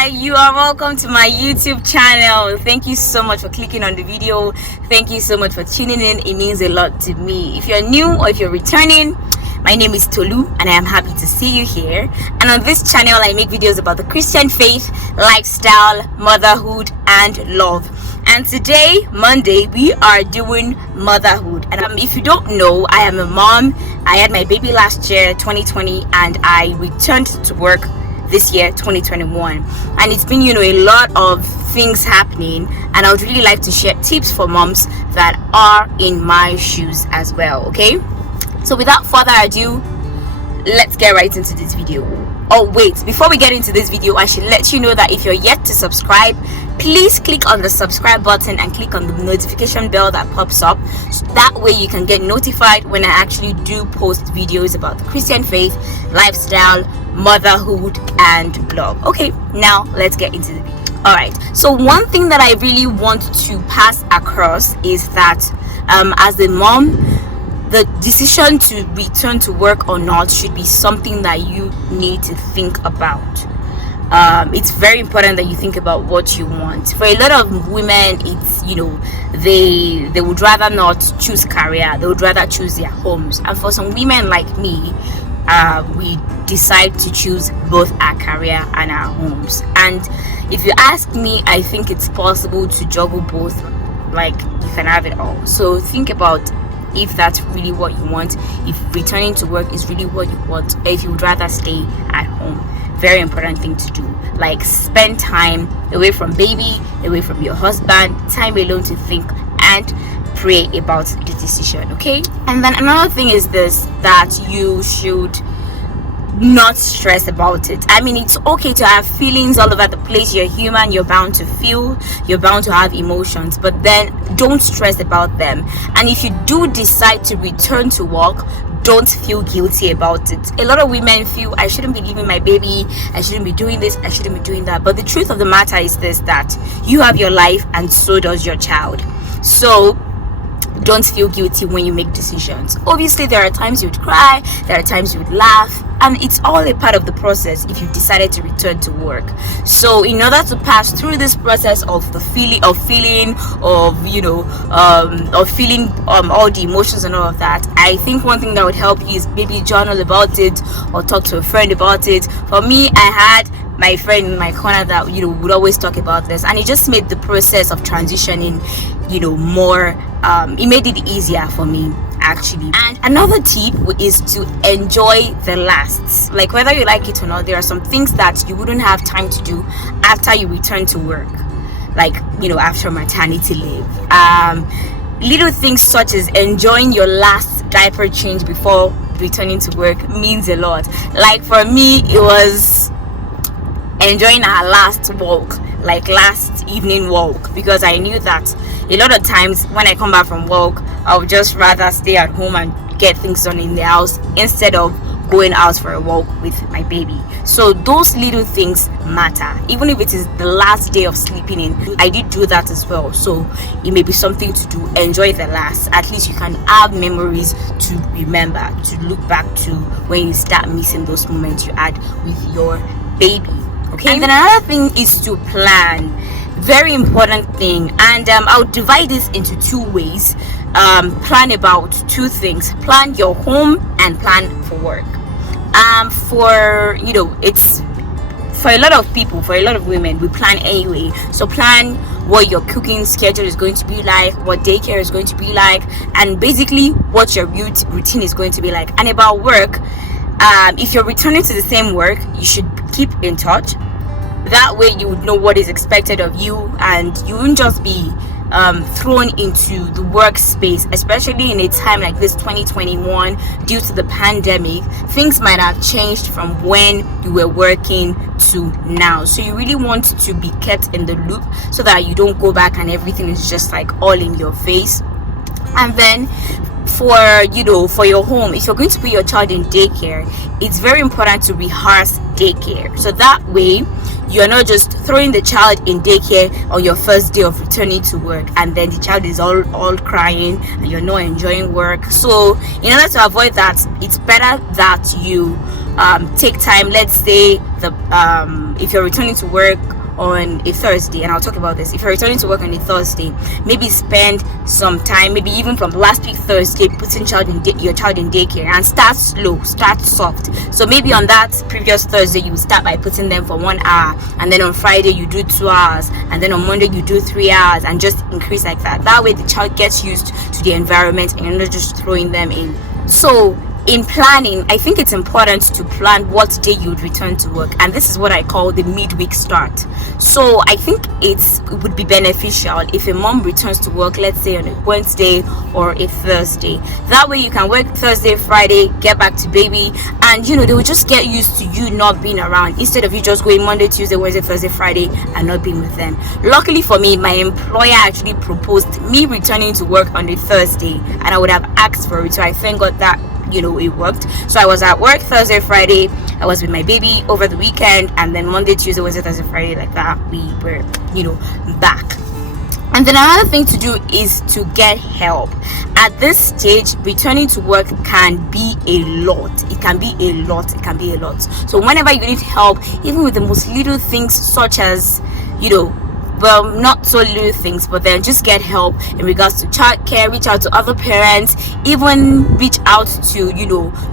Hi, you are welcome to my YouTube channel. Thank you so much for clicking on the video. Thank you so much for tuning in. It means a lot to me. If you're new or if you're returning, my name is Tolu and I am happy to see you here. And on this channel, I make videos about the Christian faith, lifestyle, motherhood, and love. And today, Monday, we are doing motherhood. And if you don't know, I am a mom. I had my baby last year, 2020, and I returned to work this year, 2021. And it's been, a lot of things happening. And I would really like to share tips for moms that are in my shoes as well, okay? So without further ado, let's get right into this video. Oh wait, before we get into this video, I should let you know that if you're yet to subscribe, please click on the subscribe button and click on the notification bell that pops up. So that way you can get notified when I actually do post videos about the Christian faith, lifestyle, motherhood, and love. Okay, now let's get into the video. Alright, so one thing that I really want to pass across is that as a mom, the decision to return to work or not should be something that you need to think about. It's very important that you think about what you want. For a lot of women, it's they would rather not choose career, they would rather choose their homes. And for some women like me, we decide to choose both our career and our homes. And if you ask me, I think it's possible to juggle both. Like, you can have it all. So think about if that's really what you want, if returning to work is really what you want, or if you would rather stay at home. Very important thing to do. Like, spend time away from baby, away from your husband, time alone to think and pray about the decision, okay? And then another thing is this, that you should not stress about it. I mean, it's okay to have feelings all over the place. You're human, you're bound to feel, you're bound to have emotions, but then don't stress about them. And if you do decide to return to work, don't feel guilty about it. A lot of women feel, I shouldn't be leaving my baby, I shouldn't be doing this, I shouldn't be doing that. But the truth of the matter is this, that you have your life and so does your child. So don't feel guilty when you make decisions. Obviously, there are times you'd cry, there are times you'd laugh, and it's all a part of the process if you decided to return to work. So in order to pass through this process of the feeling of feeling all the emotions and all of that, I think one thing that would help you is maybe journal about it or talk to a friend about it. For me, I had my friend in my corner that would always talk about this, and it just made the process of transitioning more it made it easier for me, actually. And another tip is to enjoy the lasts. Like, whether you like it or not, there are some things that you wouldn't have time to do after you return to work, like after maternity leave. Little things such as enjoying your last diaper change before returning to work means a lot. Like, for me, it was enjoying our last walk, like last evening walk, because I knew that a lot of times when I come back from work, I would just rather stay at home and get things done in the house instead of going out for a walk with my baby. So those little things matter, even if it is the last day of sleeping in. I did do that as well, so it may be something to do. Enjoy the last. At least you can have memories to remember, to look back to when you start missing those moments you had with your baby. Okay, and then another thing is to plan. Very important thing. And I'll divide this into two ways. Plan about two things: plan your home and plan for work. It's for a lot of people, for a lot of women, we plan anyway. So plan what your cooking schedule is going to be like, what daycare is going to be like, and basically what your routine is going to be like. And about work, if you're returning to the same work, you should keep in touch. That way you would know what is expected of you, and you won't just be thrown into the workspace, especially in a time like this, 2021. Due to the pandemic, things might have changed from when you were working to now. So you really want to be kept in the loop so that you don't go back and everything is just like all in your face. And then for your home, if you're going to put your child in daycare, it's very important to rehearse daycare, so that way you're not just throwing the child in daycare on your first day of returning to work and then the child is all crying and you're not enjoying work. So in order to avoid that, it's better that you take time. Let's say if you're returning to work on a Thursday, and I'll talk about this. If you're returning to work on a Thursday, maybe spend some time, maybe even from last week Thursday, putting your child in daycare, and start slow, start soft. So maybe on that previous Thursday you start by putting them for 1 hour, and then on Friday you do 2 hours, and then on Monday you do 3 hours, and just increase like that. That way the child gets used to the environment and you're not just throwing them in. So in planning, I think it's important to plan what day you would return to work, and this is what I call the midweek start. So I think it would be beneficial if a mom returns to work, let's say on a Wednesday or a Thursday. That way you can work Thursday, Friday, get back to baby, and they will just get used to you not being around, instead of you just going Monday, Tuesday, Wednesday, Thursday, Friday and not being with them. Luckily for me, my employer actually proposed me returning to work on a Thursday, and I would have asked for it, so I thank God that it worked. So I was at work Thursday, Friday, I was with my baby over the weekend, and then Monday, Tuesday, Wednesday, Thursday, Friday, like that, we were back. And then another thing to do is to get help. At this stage, returning to work can be a lot. It can be a lot. So whenever you need help, even with the most little things, such as not so little things, but then just get help in regards to childcare. Reach out to other parents, even reach out to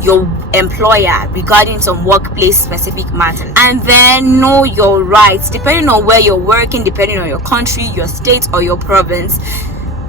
your employer regarding some workplace specific matters, and then know your rights. Depending on where you're working, depending on your country, your state, or your province,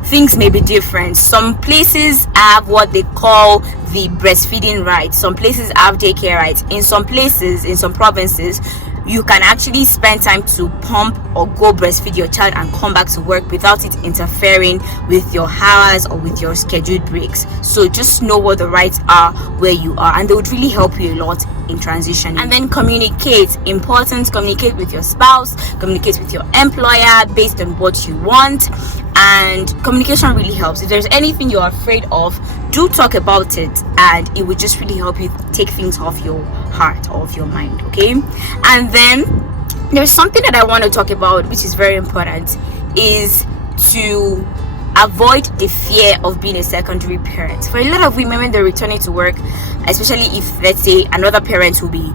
things may be different. Some places have what they call the breastfeeding rights. Some places have daycare rights. In some places, in some provinces, you can actually spend time to pump or go breastfeed your child and come back to work without it interfering with your hours or with your scheduled breaks. So just know what the rights are where you are, and they would really help you a lot in transition. And then communicate. Important. Communicate with your spouse, communicate with your employer based on what you want, and communication really helps. If there's anything you're afraid of, do talk about it, and it will just really help you take things off your heart or off your mind. Okay. And then there's something that I want to talk about, which is very important, is to avoid the fear of being a secondary parent. For a lot of women, when they're returning to work, especially if, let's say, another parent will be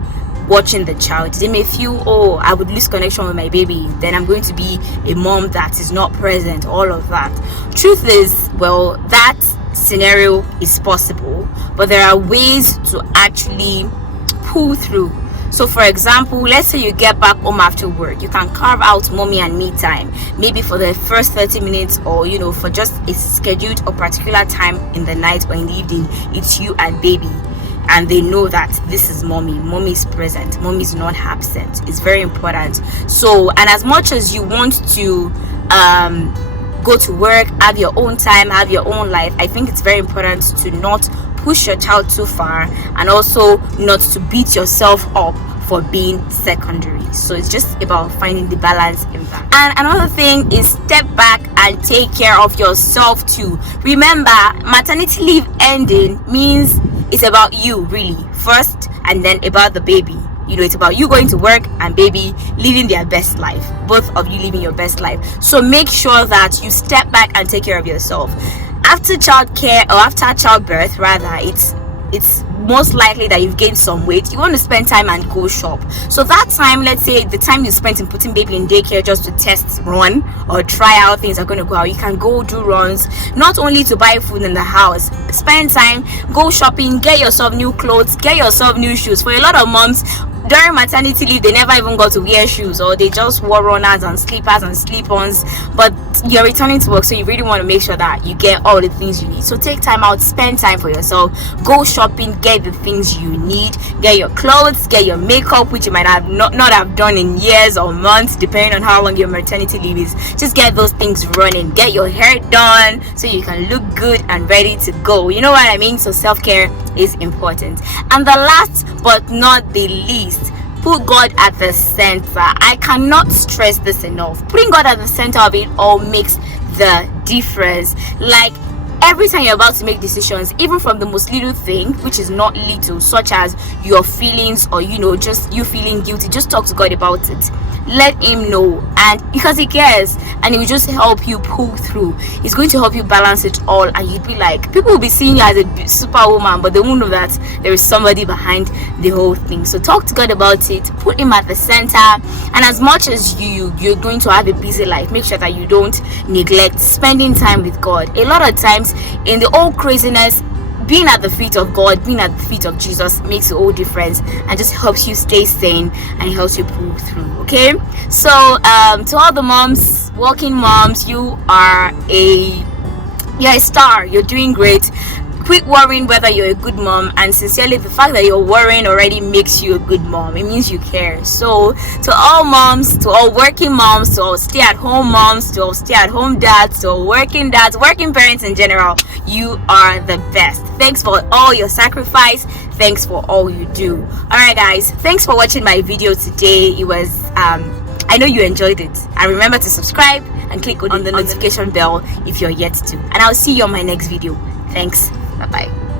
watching the child, they may feel, oh, I would lose connection with my baby, then I'm going to be a mom that is not present, all of that. Truth is, well, that scenario is possible, but there are ways to actually pull through. So for example, let's say you get back home after work, you can carve out mommy and me time, maybe for the first 30 minutes, or for just a scheduled or particular time in the night or in the evening. It's you and baby, and they know that this is mommy is present, mommy is not absent. It's very important. So, and as much as you want to go to work, have your own time, have your own life, I think it's very important to not push your child too far, and also not to beat yourself up for being secondary. So it's just about finding the balance in that. And another thing is step back and take care of yourself too. Remember, maternity leave ending means it's about you really first, and then about the baby. It's about you going to work and baby living their best life, both of you living your best life. So make sure that you step back and take care of yourself. After childcare, or after childbirth rather, it's most likely that you've gained some weight. You want to spend time and go shop. So that time, let's say the time you spent in putting baby in daycare just to test run or try out things are going to go out, you can go do runs, not only to buy food in the house. Spend time, go shopping, get yourself new clothes, get yourself new shoes. For a lot of moms, during maternity leave, they never even got to wear shoes, or they just wore runners and slippers and slip-ons. But you're returning to work, so you really want to make sure that you get all the things you need. So take time out, spend time for yourself, go shopping, get the things you need, get your clothes, get your makeup, which you might have not have done in years or months, depending on how long your maternity leave is. Just get those things running, get your hair done so you can look good and ready to go. You know what I mean? So self-care is important. And the last but not the least, put God at the center. I cannot stress this enough. Putting God at the center of it all makes the difference. Like, every time you're about to make decisions, even from the most little thing, which is not little, such as your feelings or just you feeling guilty, just talk to God about it. let him know, and because he cares, and he will just help you pull through. He's going to help you balance it all, and you'd be like, people will be seeing you as a superwoman, but they won't know that there is somebody behind the whole thing. So talk to God about it, put him at the center, and as much as you're going to have a busy life, make sure that you don't neglect spending time with God. A lot of times in the old craziness, being at the feet of God, being at the feet of Jesus makes a whole difference, and just helps you stay sane and helps you pull through. Okay, so to all the moms, working moms, you're a star. You're doing great. Quit worrying whether you're a good mom, and sincerely, the fact that you're worrying already makes you a good mom. It means you care. So to all moms, to all working moms, to all stay-at-home moms, to all stay-at-home dads, to all working dads, working parents in general, you are the best. Thanks for all your sacrifice. Thanks for all you do. All right, guys, thanks for watching my video today. It was I know you enjoyed it, and remember to subscribe and click on the notification bell if you're yet to, and I'll see you on my next video. Thanks. Bye-bye.